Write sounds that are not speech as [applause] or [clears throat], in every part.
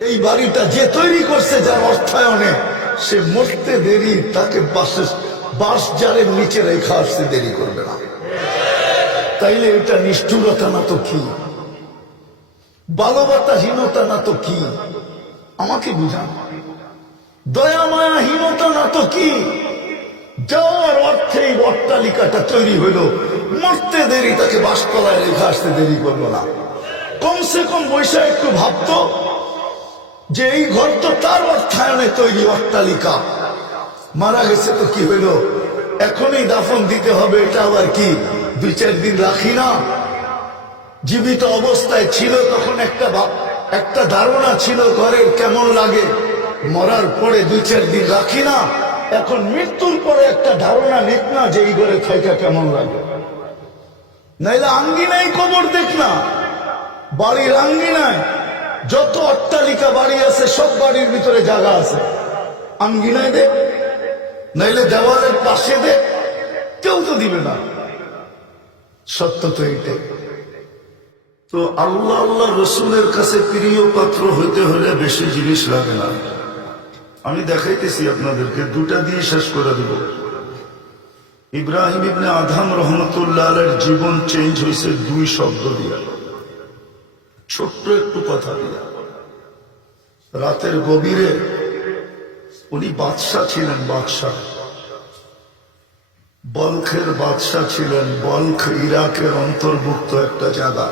এই বাড়িটা যে তৈরি করছে যার অর্থায়নে, সে মরতে দেরি, তাকে বাসে, বাস জারের নিচে রেখা আসতে দেরি করবে না। তাইলে এটা নিষ্ঠুরতা না তো কি? বালবাতাহীনতা না তো কি? আমাকে বুঝান। দয়া মায়াহীনতা না তো কি? যাওয়ার অর্থে এই অট্টালিকাটা তৈরি হইল। মরতে দেরি, তাকে বাসতলায় রেখা আসতে দেরি করল না। কমসে কম বৈশা একটু ভাবতো যে এই ঘর তো তার অর্থায়নে তৈরি অট্টালিকা। মারা গেছে তো কি হইল? এখনই দাফন দিতে হবে, এটা আবার কি? দুই চার দিন রাখি না? জীবিত অবস্থায় ছিল তখন একটা একটা ধারণা ছিল ঘরের কেমন লাগে। মরার পরে দুই চার দিন রাখি না? এখন মৃত্যুর পরে একটা ধারণা নিক না যে এই ঘরে থাকা কেমন লাগে। নাইলে আঙ্গিনাই কবর দেখ না। বাড়ির আঙ্গিনায় যত অট্টালিকা বাড়ি আছে, সব বাড়ির ভিতরে জায়গা আছে। আঙ্গিনায় দেখ নাইলে দেওয়ালের পাশে দেখ কেউ তো দিবে না। সত্য তো এইটাই। তো আল্লাহ আল্লাহ রসুলের কাছে প্রিয় পাত্র হইতে হলে বেশি জিনিস লাগে না। আমি দেখাইতেছি আপনাদেরকে, দুটা দিয়ে শেষ করে দেব। ইব্রাহিম ইবনে আধাম রহমতুল্লাহ জীবন চেঞ্জ হয়েছে দুই শব্দ দিয়া। ছোট্ট একটু কথা দিয়া রাতের গভীরে উনি বাদশাহ ছিলেন, বাদশাহ। বলখের বাদশাহ ছিলেন, বলখ ইরাকের অন্তর্ভুক্ত একটা জায়গা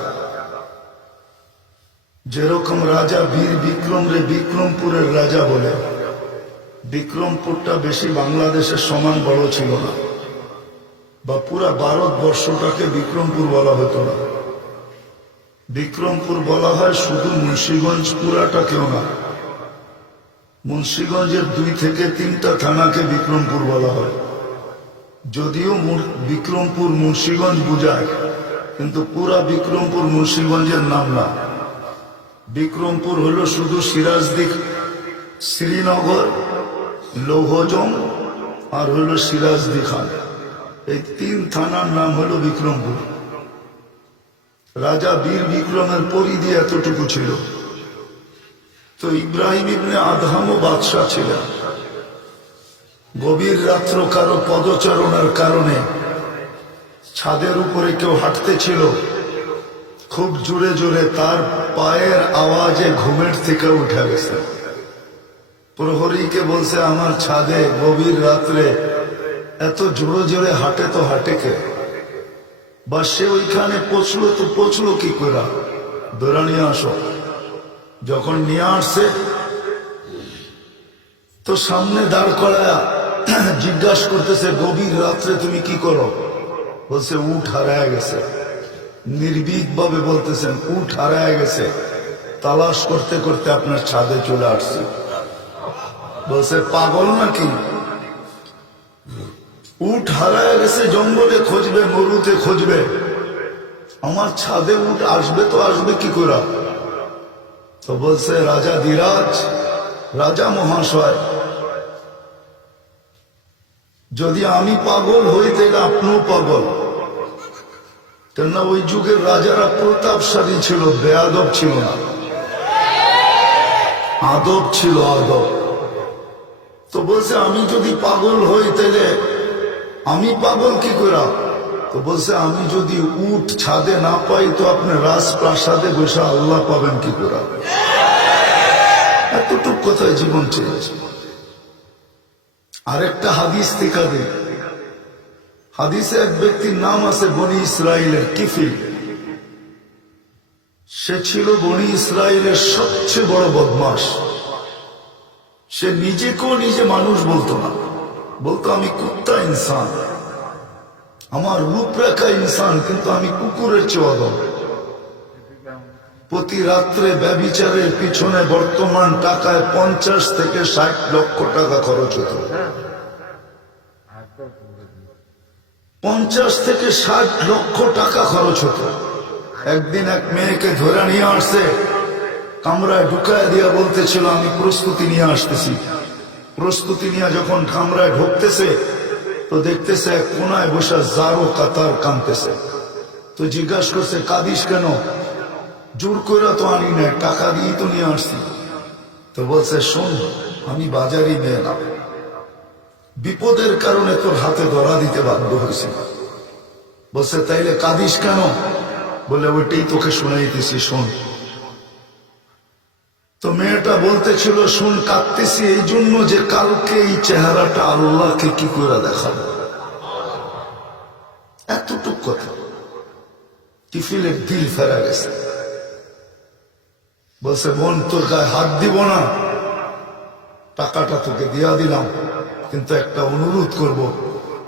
যেরকম রাজা বীর বিক্রম রে বিক্রমপুরের রাজা বলে, বিক্রমপুরটা বেশি বাংলাদেশের সমান বড় ছিল না, বা পুরা ভারতবর্ষটাকে বিক্রমপুর বলা হতো না। বিক্রমপুর বলা হয় শুধু মুন্সীগঞ্জ পুরাটাকেও না। মুন্সীগঞ্জের দুই থেকে তিনটা থানাকে বিক্রমপুর বলা হয়। যদিও বিক্রমপুর মুন্সীগঞ্জ বুঝায়, কিন্তু পুরা বিক্রমপুর মুন্সীগঞ্জের নাম না। বিক্রমপুর হল শুধু সিরাজদিক শ্রীনগর লৌহজম আর হল সিরাজদি খান এই তিন থানার নাম হলো বিক্রমপুর। রাজা বীর বিক্রমের পরিধি এতটুকু ছিল। তো ইব্রাহিম ইবনে আদহামও বাদশাহ ছিলেন। গভীর রাত্র কারও পদচারণার কারণে ছাদের উপরে কেউ হাঁটতেছিল খুব জোরে জোরে তার পায়ের আওয়াজে ঘুমের থেকে উঠে গেছে। প্রহরীকে বলছে, আমার ছাদে গভীর রাত্রে এত জোরে জোরে হাঁটে তো হাঁটে কে? বা সে ওইখানে পচলো তো পচলো কি করে ধরা নিয়ে আসো। যখন নিয়ে আসছে, তো সামনে দাঁড় করায়া [clears throat] জিজ্ঞাসা করতেছে, গভীর রাত্রে তুমি কি করো? বলছে, উঠ হারায় গেছে। নির্ভীক ভাবে বলতেছেন, উঠ হারায় গেছে। তালাশ করতে করতে আপনার ছাদে চলে আসছে। বলছে, পাগল নাকি? উঠ হারায় গেছে জঙ্গলে, খুঁজবে মরুতে খুঁজবে। আমার ছাদে উঠ, আসবে তো আসবে কি করে? তো বলছে, রাজা ধীরাজ, রাজা মহাশয়, যদি আমি পাগল হই, তাহলে আপনিও পাগল। কেননা ওই যুগের রাজারা প্রতাপশালী ছিল বেয়াদব ছিল না। আদব ছিল আদব। তো বলছে, আমি যদি পাগল হই, তাহলে আমি পাগল কি করে? তো বলছে, আমি যদি উঠ ছাদে না পাই, তো আপনি রাজপ্রাসাদে বসে আল্লাহ পাবেন কি করে? এতটুক কথায় জীবন চেয়েছে। আরেকটা হাদিস টিকা দেয় হাদিসে এক ব্যক্তির নাম আছে বনি ইসরায়েলের কিফিল। সে ছিল বনি ইসরায়েলের সবচেয়ে বড় বদমাস সে নিজেকেও নিজে মানুষ বলতো না। বলতো আমি কুত্তা ইনসান। আমার রূপরেখা ইনসান, কিন্তু আমি কুকুরের চেয়ে অদম প্রতি রাত্রে ব্যবিচারের পিছনে বর্তমান টাকায় পঞ্চাশ থেকে ষাট লক্ষ টাকা খরচ হতো। পঞ্চাশ থেকে ষাট লক্ষ টাকা খরচ হতো। একদিন এক মেয়েকে ধরে নিয়ে আসছে, কামরায় ঢুকায় দিয়া বলতেছিল, আমি প্রস্তুতি নিয়ে আসতেছি। প্রস্তুতি নিয়ে যখন কামরায় ঢুকতেছে, তো দেখতেছে এক কোনায় বসে জারো কাতার কানতেছে তো জিজ্ঞাসা করছে, কাদিস কেন? জোর করে তো আনি না টাকা দিয়ে তো নিয়ে আসছি। তো বলছে, শোন, আমি বাজারই মেয়ে না বিপদের কারণে তোর হাতে ধরা দিতে বাধ্য হয়েছি। বলছে, তাইলে কাঁদিস কেন? বলে, ওইটাই তোকে শুনাইতেছি, শোন। তো মেয়েটা বলতেছিল, শুন, কাঁদতেছি এই জন্য যে কালকে এই চেহারাটা আল্লাহকে কি করে দেখাবো? এতটুক কথা। কিফিলের দিল ফেরা গেছে। বলছে, বোন, তোর গায়ে হাত দিব না। টাকাটা তোকে দিয়া দিলাম, কিন্তু একটা অনুরোধ করব।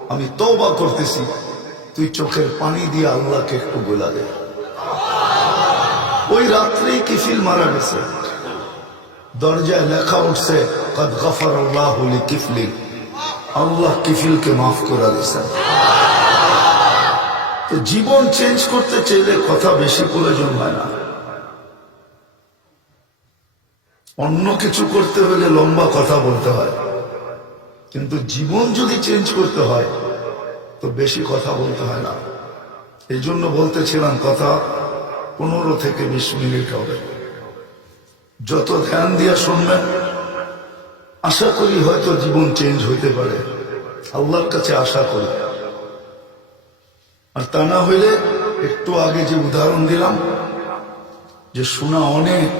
আমি তওবা করতেছি। তুই চোখের পানি দিয়ে আল্লাহকে একটু বলা দে। ওই রাত্রেই কিফিল মারা গেছে। দরজায় লেখা উঠছে, কদ গফর আল্লাহ কিফলি আল্লাহ কিফিলকে মাফ করে দিয়েছেন। তো জীবন চেঞ্জ করতে চাইলে কথা বেশি প্রয়োজন হয় না। অন্য কিছু করতে হলে লম্বা কথা বলতে হয়। কিন্তু জীবন যদি চেঞ্জ করতে হয়, তো বেশি কথা বলতে হয় না। এই জন্য বলতেছিলাম কথা পনেরো থেকে বিশ মিনিট হবে। যত ধ্যান দিয়া শুনবেন, আশা করি হয়তো জীবন চেঞ্জ হইতে পারে। আল্লাহর কাছে আশা করি। আর তা না হইলে একটু আগে যে উদাহরণ দিলাম, যে শোনা অনেক,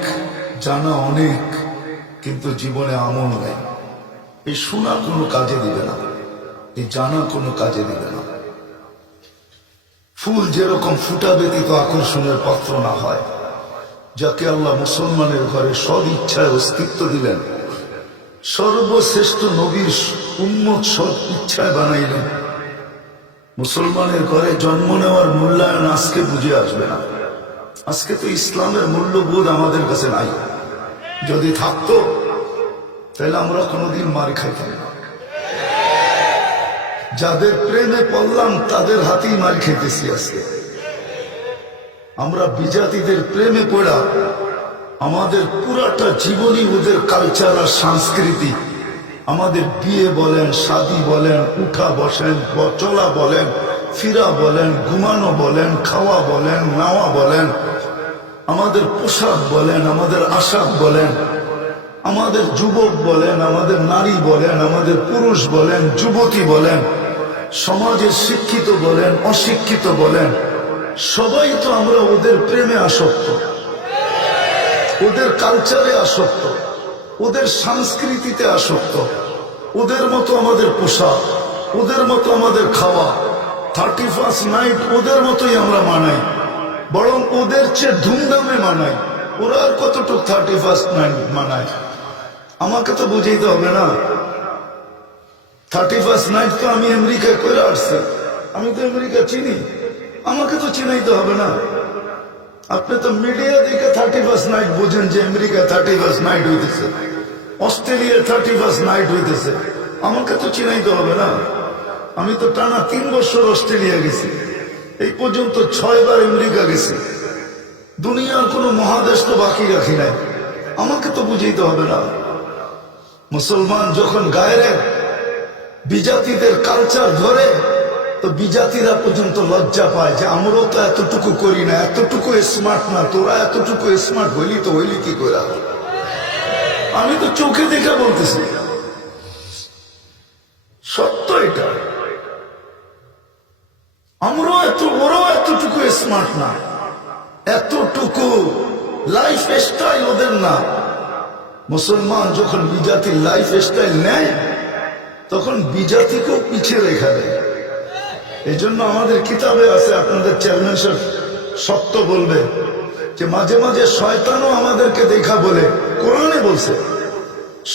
জানা অনেক, কিন্তু জীবনে আমল নেই। এই শোনা কোনো কাজে দিবে না, এই জানা কোনো কাজে দিবে না। ফুল যেরকম ফুটা ব্যতীত আকর্ষণের পাত্র না হয়। যাকে আল্লাহ মুসলমানের ঘরে সব ইচ্ছায় অস্তিত্ব দিলেন, সর্বশ্রেষ্ঠ নবীর উন্মত সব ইচ্ছায় বানাইলেন। মুসলমানের ঘরে জন্ম নেওয়ার মূল্যায়ন আজকে বুঝে আসবে না। আজকে তো ইসলামের মূল্যবোধ আমাদের কাছে নাই। যদি থাকতো, তাহলে আমরা কোনোদিন মার খাইতাম না। যাদের প্রেমে পড়লাম, তাদের হাতেই মার খেতেছি আজকে। আমরা বিজাতিদের প্রেমে পড়া, আমাদের পুরাটা জীবনই ওদের কালচার আর সংস্কৃতি। আমাদের বিয়ে বলেন, শাদি বলেন, উঠা বসেন চলা বলেন, ফিরা বলেন, ঘুমানো বলেন, খাওয়া বলেন, নাওয়া বলেন, আমাদের পোশাক বলেন, আমাদের আশাক বলেন, আমাদের যুবক বলেন, আমাদের নারী বলেন, আমাদের পুরুষ বলেন, যুবতী বলেন, সমাজের শিক্ষিত বলেন, অশিক্ষিত বলেন সবাই তো আমরা ওদের প্রেমে আসক্ত। ওদের কালচারে আসক্ত। ওদের সংস্কৃতিতে আসক্ত। ওদের মতো আমাদের পোশাক, ওদের মতো আমাদের খাওয়া থার্টি ফার্স্ট নাইট ওদের মতোই আমরা মানাই। বরং ওদের চেয়ে ধুমধামে মানাই। ওরা আর কতটুকু থার্টি ফার্স্ট নাইট মানায়? আমাকে তো বুঝাইতে হবে না। থার্টি ফার্স্ট নাইট তো আমি আমেরিকায় করে আসছি। আমি তো আমেরিকা চিনি। আমাকে তো চিনাইতে হবে না। আপনি তো মিডিয়া দেখে থার্টি ফার্স্ট নাইট বোঝেন যে আমেরিকা থার্টি ফার্স্ট নাইট হইতেছে। অস্ট্রেলিয়া থার্টি ফার্স্ট নাইট হইতেছে। আমাকে তো চিনাইতে হবে না। আমি তো টানা তিন বছর অস্ট্রেলিয়া গেছি। এই পর্যন্ত ছয়বার আমেরিকা গেছি। দুনিয়ার কোনো মহাদেশ তো বাকি রাখি নাই। আমাকে তো বুঝাইতে হবে না। মুসলমান যখন গায়ে বিজাতিদের কালচার ধরে তো বিজাতিরা পর্যন্ত লজ্জা পায় যে আমরাও তো এতটুকু করি না, এতটুকু স্মার্ট না, তোরা এতটুকু স্মার্ট হইলি তো হইলি কি করে আমি তো চোখে দেখে বলতেছি। সত্য এটা। আমরাও এত, ওরাও এতটুকু স্মার্ট না। এতটুকু লাইফ স্টাইল ওদের না। মুসলমান যখন বিজাতির লাইফ স্টাইল নেয়, তখন বিজাতিকেও পিছিয়ে রেখা দেয়। এই জন্য আমাদের কিতাবে আছে, আপনাদের চেয়ারম্যান সাহেব সত্য বলবে যে মাঝে মাঝে শয়তানও আমাদেরকে দেখা বলে, কোরআনে বলছে।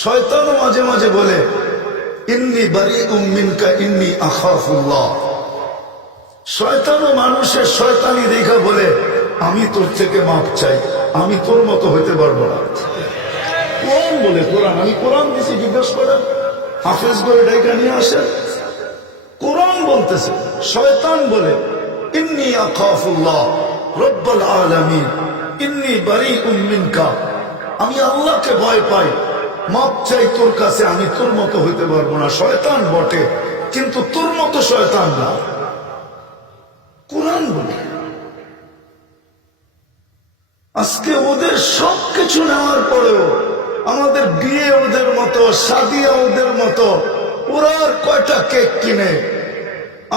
শয়তানও মাঝে মাঝে বলে, ইন্নি বারি উম্মিনকা ইন্নি আখাফুল্লাহ। শয়তানও মানুষের শয়তানি দেখা বলে, আমি তোর থেকে মাপ চাই, আমি তোর মতো হইতে পারব না। কোরআন বলে, কোরআন, আমি কোরআন দিছি, জিজ্ঞেস করেন, হাফেজ করে ডাইকা নিয়ে আসেন। কোরআন বলতেছে, শয়তান বলে, ইন্নি আখাফুল্লাহ রব্বাল আলামিন, ইন্নি বারি উম্মিনকা আমি আল্লাহকে ভয় পাই, মাপ চাই তোর কাছে, আমি তোর মতো হইতে পারব না। শয়তান বটে, কিন্তু তোর মতো শয়তান না। কোরআন বলে, আজকে ওদের সব কিছু নেওয়ার পরেও আমাদের বিয়ে ওদের মতো, সাদিয়া ওদের মতো, ওরা আর কয়টা কেক কিনে?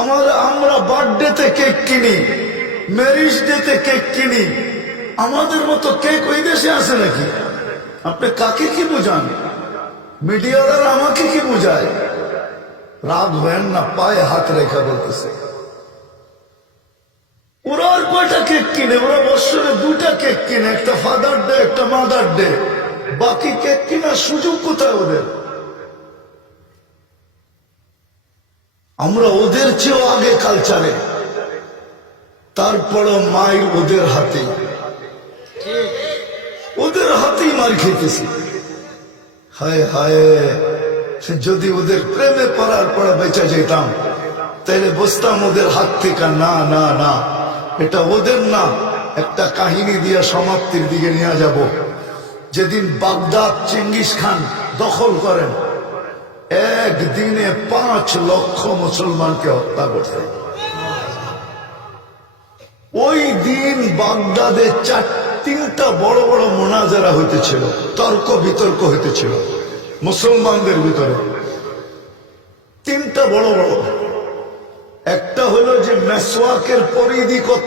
আমরা আমরা বার্থডেতে কেক কিনি ম্যারিজ ডেতে কেক কিনি। আমাদের মতো কেক ওই দেশে আছে নাকি? আপনি কাকে কি বুঝান? মিডিয়াওয়ালারা আমাকে কি বোঝায়? রাগ হেন না, পায়ে হাত রেখা বলতেছে। ওরা আর কয়টা কেক কিনে? ওরা বছরে দুটা কেক কিনে, একটা ফাদার ডে একটা মাদার ডে বাকি কেক কেনার সুযোগ কোথায় ওদের? আমরা ওদের চেয়েও আগে কালচারে তারপরে মাই ওদের হাতে। ওদের হাতেই মার খেতেছি। হায় হায় যদি ওদের প্রেমে পড়ার পড়া বেঁচে যেতাম তাহলে বসতাম ওদের হাত থেকে না না না। এটা ওদের না। একটা কাহিনী দিয়ে সমাপ্তির দিকে নিয়ে যাব। যেদিন বাগদাদ, চেঙ্গিস খান দখল করেন একদিনে পাঁচ লক্ষ মুসলমানকে হত্যা করছে। ওই দিন বাগদাদে চার তিনটা বড় বড় মোনাজারা হইতেছিল, তর্ক বিতর্ক হইতেছিল মুসলমানদের ভিতরে। তিনটা বড় বড়। একটা হলো যে মেসওয়াকের পরিধি কত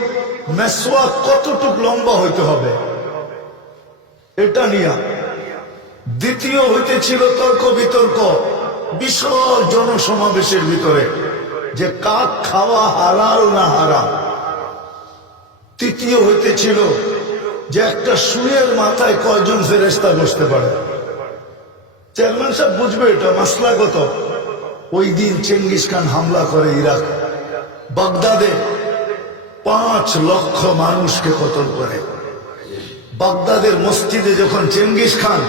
মেসওয়াক কতটুক লম্বা হইতে হবে, এটা নিয়া। দ্বিতীয় হইতেছিল তর্ক বিতর্ক। বিশাল জনসমাবেশের ভিতরে যে কাক খাওয়া হালাল না হারাম। তৃতীয় হইতেছিল যে একটা সুয়ের মাথায় কয়জন ফেরেস্তা বসতে পারে। চেয়ারম্যান সাহেব বুঝবে এটা মাসলাগত ওই দিন চেঙ্গিস খান হামলা করে ইরাক। বাগদাদে পাঁচ লক্ষ মানুষকে কতল করে। বাগদাদের মসজিদে যখন চেঙ্গিস খান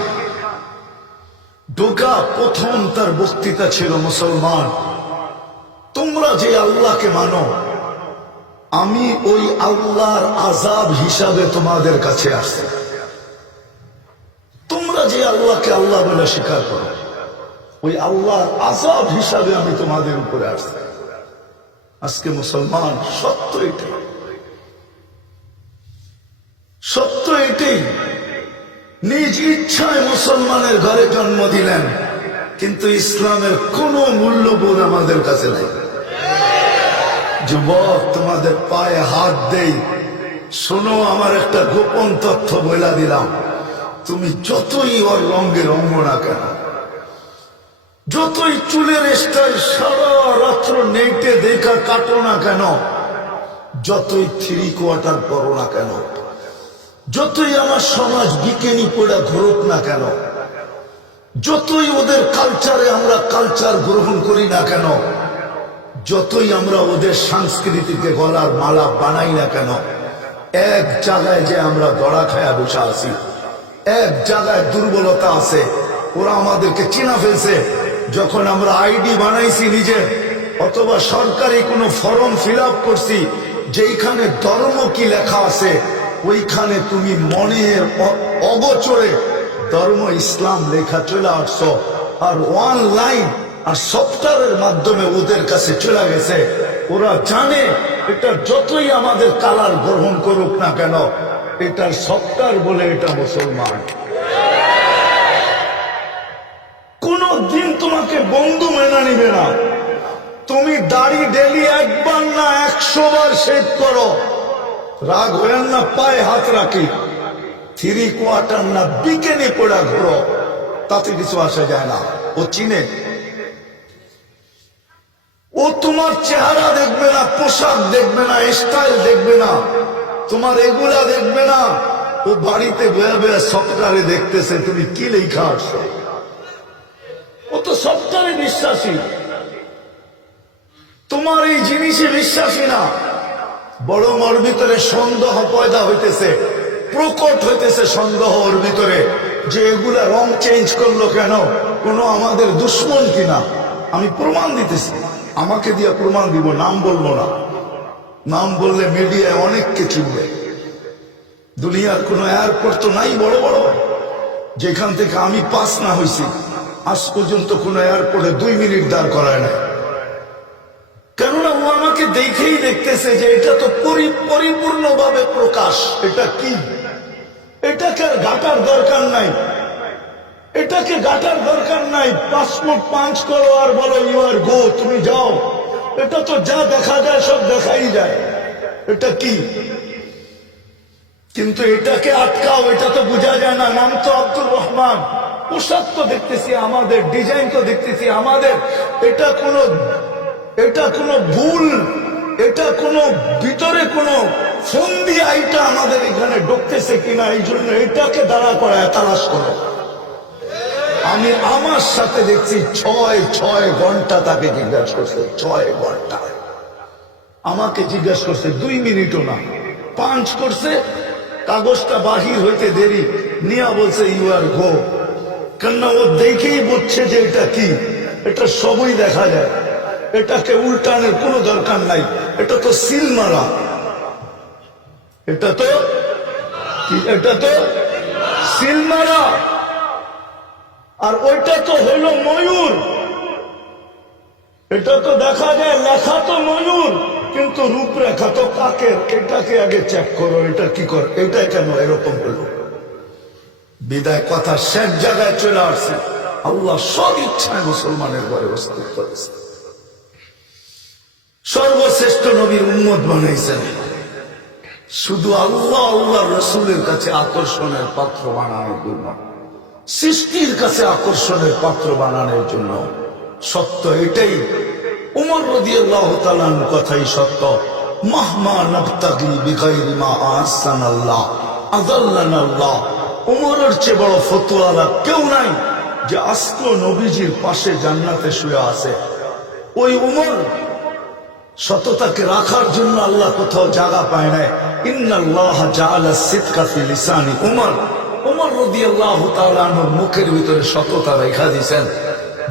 ঢোকা প্রথম তার বক্তৃতা ছিল মুসলমান। তোমরা যে আল্লাহকে মানো, আমি ওই আল্লাহর আজাব হিসাবে তোমাদের কাছে আসছি। তোমরা যে আল্লাহকে আল্লাহ বলে স্বীকার করো, ওই আল্লাহর আজাব হিসাবে আমি তোমাদের উপরে আসছি। আজকে মুসলমান সত্য এটাই। সত্য এটাই নিজ ইচ্ছায় মুসলমানের ঘরে জন্ম দিলেন। কিন্তু ইসলামের কোনো মূল্যবোধ আমাদের কাছে নেই। যুবক, তোমাদের পায়ে হাত দেই। শোনো, আমার একটা গোপন তথ্য বইলা দিলাম। তুমি যতই ওর রঙের অঙ্গ না কেন, যতই চুলের স্টাইল সারা রাত্র নেটে দেখা কাটো না কেন, যতই থ্রি কোয়ার্টার করো না কেন যতই আমার সমাজ বিকেনি পড়া ঘুরুক না কেন, যতই ওদের কালচারে আমরা কালচার গ্রহণ করি না কেন, যতই আমরা ওদের সংস্কৃতিকে গলার মালা বানাই না কেন, এক জায়গায় যে আমরা দড়া খায়া বসে আছি, এক জায়গায় দুর্বলতা আছে, ওরা আমাদেরকে চিনা ফেলছে। যখন আমরা আইডি বানাইছি নিজে, অথবা সরকারি কোনো ফর্ম ফিল করছি, যেইখানে ধর্ম কি লেখা আছে ওইখানে তুমি মনের অগোচরে ধর্ম, ইসলাম, লেখা চলে আসছো আর ওয়ান লাইন আর সফটওয়্যারের মাধ্যমে ওদের কাছে চলে গেছে। ওরা জানে এটা যতই আমাদের কালার গ্রহণ করুক না কেন, এটার সফটওয়্যার বলে এটা মুসলমান। কোন দিন তোমাকে বন্ধু মেনে নিবে না। তুমি দাড়ি ডেলি একবার না একশো বার শেভ করো। রাগ হয়েন না, পায়ে হাত রাখি। থ্রি কোয়ার্টার না বিকেনি পড়া ঘোরো তাতে কিছু আসা যায় না। ও চিনে। ও তোমার চেহারা দেখবে না, পোশাক দেখবে না স্টাইল দেখবে না। তোমার এগুলা দেখবে না। ও বাড়িতে বয়ে বয়ে সফটওয়্যারে দেখতেছে, তুমি কি লেখা আসছো ও তো সফটওয়্যারে বিশ্বাসী। তোমার এই জিনিসে বিশ্বাসী না। বড় ওর ভিতরে সন্দেহ পয়দা হইতেছে, প্রকট হইতেছে সন্দেহ ওর ভিতরে। যে এগুলা রং চেঞ্জ করল কেন? কোনো আমাদের দুশ্মন কিনা? আমি প্রমাণ দিতেছি। আমাকে দিয়ে প্রমাণ দিব, নাম বলব না। নাম বললে মিডিয়ায় অনেককে চিনবে দুনিয়ার কোনো এয়ারপোর্ট তো নাই বড় বড়। যেখান থেকে আমি পাস না হয়েছি আজ পর্যন্ত কোনো এয়ারপোর্টে দুই মিনিট দাঁড় করায় না কেননা ও আমাকে দেখেই দেখতেছে যে এটা তো পরি- পরিপূর্ণভাবে প্রকাশ। এটা কি? এটাকে আর ঘাটার দরকার নাই? এটাকে গাটার দরকার নাই? পাসপোর্ট পাঞ্চ করো আর বলো ইউ আর গো তুমি যাও। এটা তো যা দেখা যায়, সব দেখাই যায়। এটা কি? কিন্তু এটাকে আটকাও, এটা তো বোঝা যায় না। নাম তো আব্দুর রহমান। পোশাক তো দেখতেছি, আমাদের, ডিজাইন তো দেখতেছি, আমাদের। এটা কোনো এটা কোনো ভুল, এটা কোনো ভিতরে কোনো ফন্দি আইটা আমাদের এখানে ঢুকতেছে কিনা এই জন্য এটাকে দাঁড়া করায়, তালাশ করো। আমি আমার সাথে দেখছি ছয় ছয় ঘণ্টা তাকে জিজ্ঞাসা করছে, ছয় ঘণ্টা। আমাকে জিজ্ঞাসা করছে, দুই মিনিটও না। পাঞ্চ করছে, কাগজটা বাহির হইতে দেরি। নিয়া বলছে ইউ আর গো কেননা ও দেখেই বুঝছে যে এটা কি। এটা সবই দেখা যায়। এটাকে উল্টানোর কোনো দরকার নাই। এটা তো সিল মারা। এটা তো এটা তো সিল মারা। আর ওইটা তো হইল ময়ূর। এটা তো দেখা যায়, লেখা তো ময়ূর, কিন্তু রূপরেখা তো কাকের এটাকে আগে চেক করো, এটা কি কর এটা কেন এরকম হলো? বিদায় কথা শেষ জায়গায় চলে আসছে। আল্লাহ সব ইচ্ছায় মুসলমানের ঘরে অস্তিত্ব করেছে। সর্বশ্রেষ্ঠ নবীর উন্মত বানাইছেন শুধু আল্লাহ আল্লাহ রসুলের কাছে আকর্ষণের পাত্র বানানোর জন্য। সৃষ্টির কাছে আকর্ষণের পাত্র বানানোর জন্য। সত্য এটাই। উমর কথাই সত্য। মাহমা নবতাগি আহসান আল্লাহ আদাল্লান আল্লাহ উমরের চেয়ে বড় ফতুয়ালা কেউ নাই যে আস্ত নবীজির পাশে জান্নাতে শুয়ে আছে। ওই উমর সততাকে রাখার জন্য আল্লাহ কোথাও জায়গা পায় নাই। মুখের ভিতরে সততা রেখা দিয়েছেন।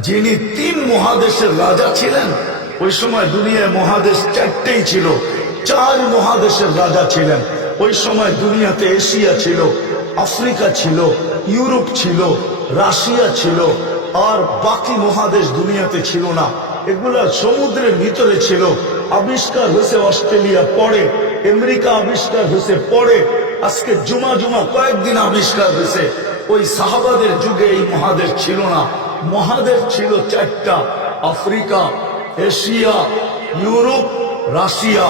যিনি তিন মহাদেশের রাজা ছিলেন, ওই সময় দুনিয়ায় মহাদেশ চারটেই ছিল। চার মহাদেশের রাজা ছিলেন। ওই সময় দুনিয়াতে এশিয়া ছিল, আফ্রিকা ছিল, ইউরোপ ছিল, রাশিয়া ছিল, আর বাকি মহাদেশ দুনিয়াতে ছিল না। এগুলা সমুদ্রের ভিতরে ছিল। আবিষ্কার হয়েছে অস্ট্রেলিয়া পরে, আমেরিকা আবিষ্কার হয়েছে পরে, আজকে জুমা জুমা কয়েকদিন আবিষ্কার হয়েছে। ওই সাহাবাদের যুগে এই মহাদেশ ছিল না। মহাদেশ ছিল চারটা, আফ্রিকা, এশিয়া, ইউরোপ, রাশিয়া।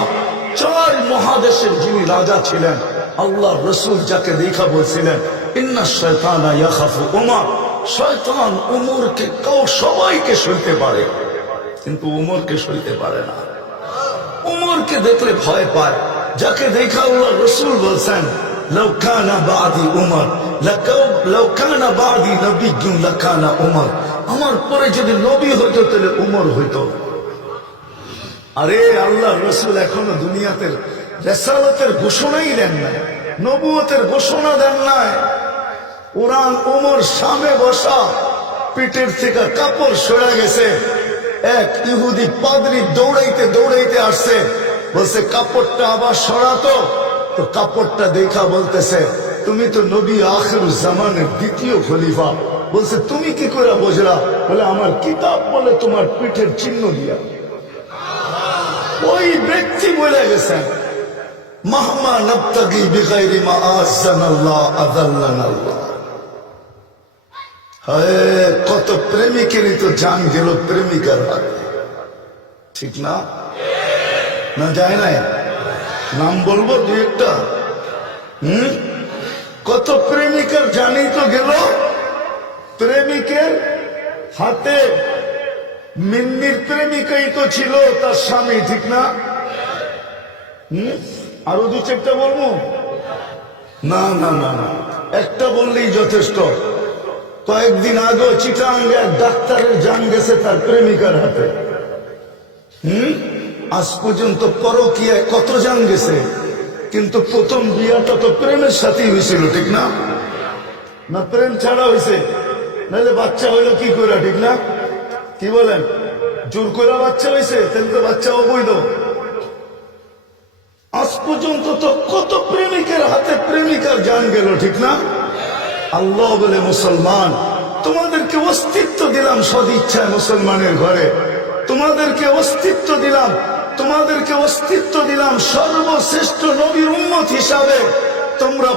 চার মহাদেশের যিনি রাজা ছিলেন, আল্লাহ রসুল যাকে দেখা বলছিলেন, ইন্না শয়তানা ইয়াখাফু উমর। শয়তান উমরকে কেউ সবাইকে শুনতে পারে। কিন্তু উমরকে সইতে পারে না। উমরকে দেখলে ভয় পায়। যাকে দেখা আল্লাহ রসুল বলছেন আমার পরে যদি নবী হইতো, তাহলে উমর আরে আল্লাহ রসুল এখনও দুনিয়াতে রেসালতের ঘোষণাই দেন নাই, নবুয়তের ঘোষণা দেন নাই। কোরআন ওমর সামনে বসা, পিঠের থেকে কাপড় সরা গেছে। এক ইহুদি পাদরি দৌড়াইতে দৌড়াইতে আসছে। বলছে, কাপড়টা আবার সরাতো তো। কাপড়টা দেখা বলতেছে, তুমি তো নবী আখির জামানের দ্বিতীয় খলিফা। বলছে, তুমি কি করে বুঝলা? বলে, আমার কিতাব বলে তোমার পিঠের চিহ্ন দিয়া। ওই ব্যক্তি বলে গেছেন মাহমা নবতাগি বিগাইরি মা আহসান আল্লাহ আদাল্লান আল্লাহ কত প্রেমিকেরই তো জান গেল প্রেমিকার হাতে। ঠিক না? না যায় নাই? নাম বলব দু একটা। হুম? কত প্রেমিকার জানি তো গেল প্রেমিকের হাতে। মিন্নির প্রেমিকাই তো ছিল তার স্বামী, ঠিক না? হুম? আরও দু চারটা বলব? না না না না। একটা বললেই যথেষ্ট। কয়েকদিন আগে চিটাঙ্গে এক ডাক্তারের জান গেছে তার প্রেমিকার হাতে। হম? আজ পর্যন্ত পরকিয়ায় কত জান গেছে, কিন্তু প্রথম বিয়াটা তো প্রেমের সাথেই হয়েছিল, ঠিক না? না প্রেম ছাড়া হয়েছে, নাহলে বাচ্চা হইল কি করে ঠিক না? কি বলেন? জোর করে বাচ্চা হয়েছে তাহলে তো বাচ্চা অবৈধ। আজ পর্যন্ত তো কত প্রেমিকের হাতে প্রেমিকার জান গেল, ঠিক না? আল্লাহ বলে, মুসলমান, তোমাদেরকে অস্তিত্ব দিলাম সদিচ্ছায় মুসলমানের ঘরে। তোমাদেরকে অস্তিত্ব দিলাম, তোমাদেরকে অস্তিত্ব দিলাম সর্বশ্রেষ্ঠ নবীর উন্মত হিসাবে। তোমরা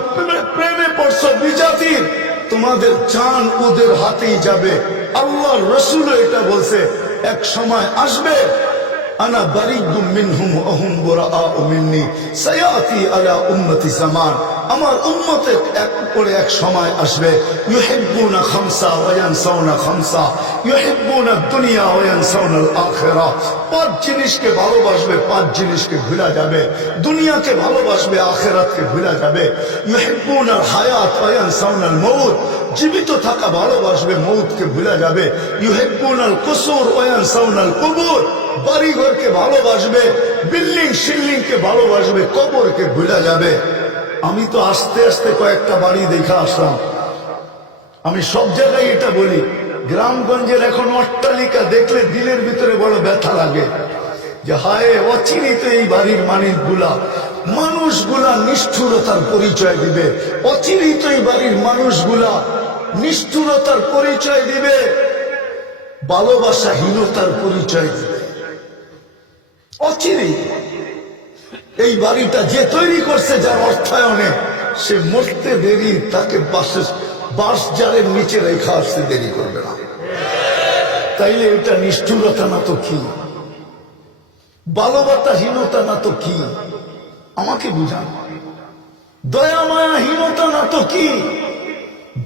প্রেমে- পড়ছো বিজাতির, তোমাদের চান ওদের হাতেই যাবে। আল্লাহ রসুল এটা বলছে, এক সময় আসবে আনা বারিদুম মিনহুম অহুম বুরাআ মিন্নি সায়াতি আলা উম্মতি জামান আমার উম্মতে এক করে এক সময় আসবে ইউহিব্বুনা খামসা ওয়া ইয়ানসাউনা খামসা ইউহিব্বুনা দুনিয়া ওয়া ইয়ানসাউনা আল আখিরা পাঁচ জিনিসকে ভালোবাসবে, পাঁচ জিনিসকে ভুলা যাবে। দুনিয়াকে ভালোবাসবে, আখেরাতকে ভুলা যাবে। হায়াত জীবিত থাকা ভালোবাসবে মৌতকে ভুলা যাবে। ইউহিব্বুনা আল কুসুর ওয়া ইয়ানসাউনা আল কুবুর। বাড়ি ঘরকে ভালোবাসবে, বিল্ডিং শিল্ডিং কে ভালোবাসবে, কবরকে ভুলা যাবে। আমি তো আস্তে আস্তে কয়েকটা বাড়ি দেখা আসলাম। আমি সব জায়গায় এটা বলি। গ্রামগঞ্জের এখন অট্টালিকা দেখলে দিলের ভিতরে বড় ব্যথা লাগে। যে হায় অচিনিত এই বাড়ির মানিকগুলা মানুষগুলা নিষ্ঠুরতার পরিচয় দিবে। অচিনিত এই বাড়ির মানুষগুলা নিষ্ঠুরতার পরিচয় দিবে। ভালোবাসাহীনতার পরিচয় দিবে। অচিরেই এই বাড়িটা যে তৈরি করছে যার অর্থায়নে সে মরতে দেরি, তাকে বাসে বাস জারের নিচে রেখা আসতে দেরি করবে না। তাইলে এটা নিষ্ঠুরতা না তো কি? ভালোবাসাহীনতা না তো কি? আমাকে বুঝান। দয়া মায়াহীনতা না তো কি?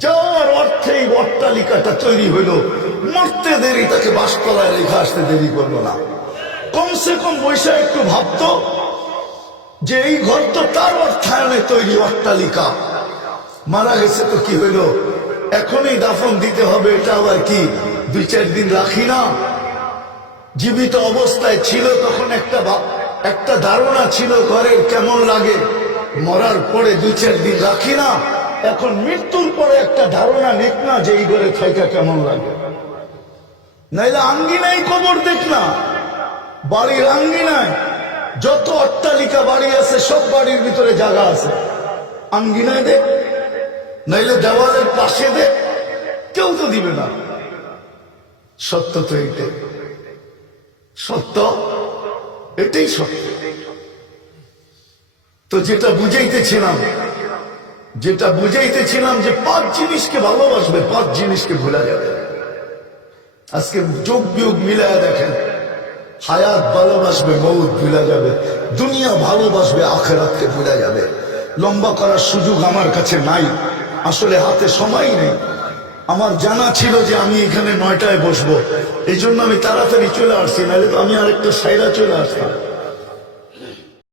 যার অর্থে এই অট্টালিকাটা তৈরি হইল, মরতে দেরি তাকে বাসতলায় রেখা আসতে দেরি করল না। কমসে কম বৈশা একটু ভাবতো যে এই ঘর তো তার অর্থায়নে তৈরি অট্টালিকা। মারা গেছে তো কি হইল? এখনই দাফন দিতে হবে, এটা আবার কি? দুই চার দিন রাখি না? জীবিত অবস্থায় ছিল তখন একটা একটা ধারণা ছিল ঘরের কেমন লাগে? মরার পরে দুই চার দিন রাখি না? এখন মৃত্যুর পরে একটা ধারণা নেক না যে এই ঘরে থাকা কেমন লাগে? নাইলে আঙ্গিনাই কবর দেখ না। বাড়ির আঙ্গিনায় যত অট্টালিকা বাড়ি আছে, সব বাড়ির ভিতরে জায়গা আছে। আঙ্গিনায় দেখ। নাইলে দেওয়ালের পাশে দেখ কেউ তো দিবে না। সত্য তো এইটাই। সত্য, এটাই সত্য। তো যেটা বুঝাইতেছিলাম যেটা বুঝাইতেছিলাম যে পাঁচ জিনিসকে ভালোবাসবে, পাঁচ জিনিসকে ভুলা যাবে আজকে যোগ বিয়োগ মিলায় দেখেন, হায়াত ভালোবাসবে, মৌত ভুলা যাবে, দুনিয়া ভালোবাসবে, আখেরাতকে ভুলা যাবে। লম্বা করার সুযোগ আমার কাছে নাই। আসলে হাতে সময় নেই। আমার জানা ছিল যে আমি এখানে নয়টায় বসবো। এই জন্য আমি তাড়াতাড়ি চলে আসছি, নাহলে তো আমি আরেকটা সাইরা চলে আসতাম।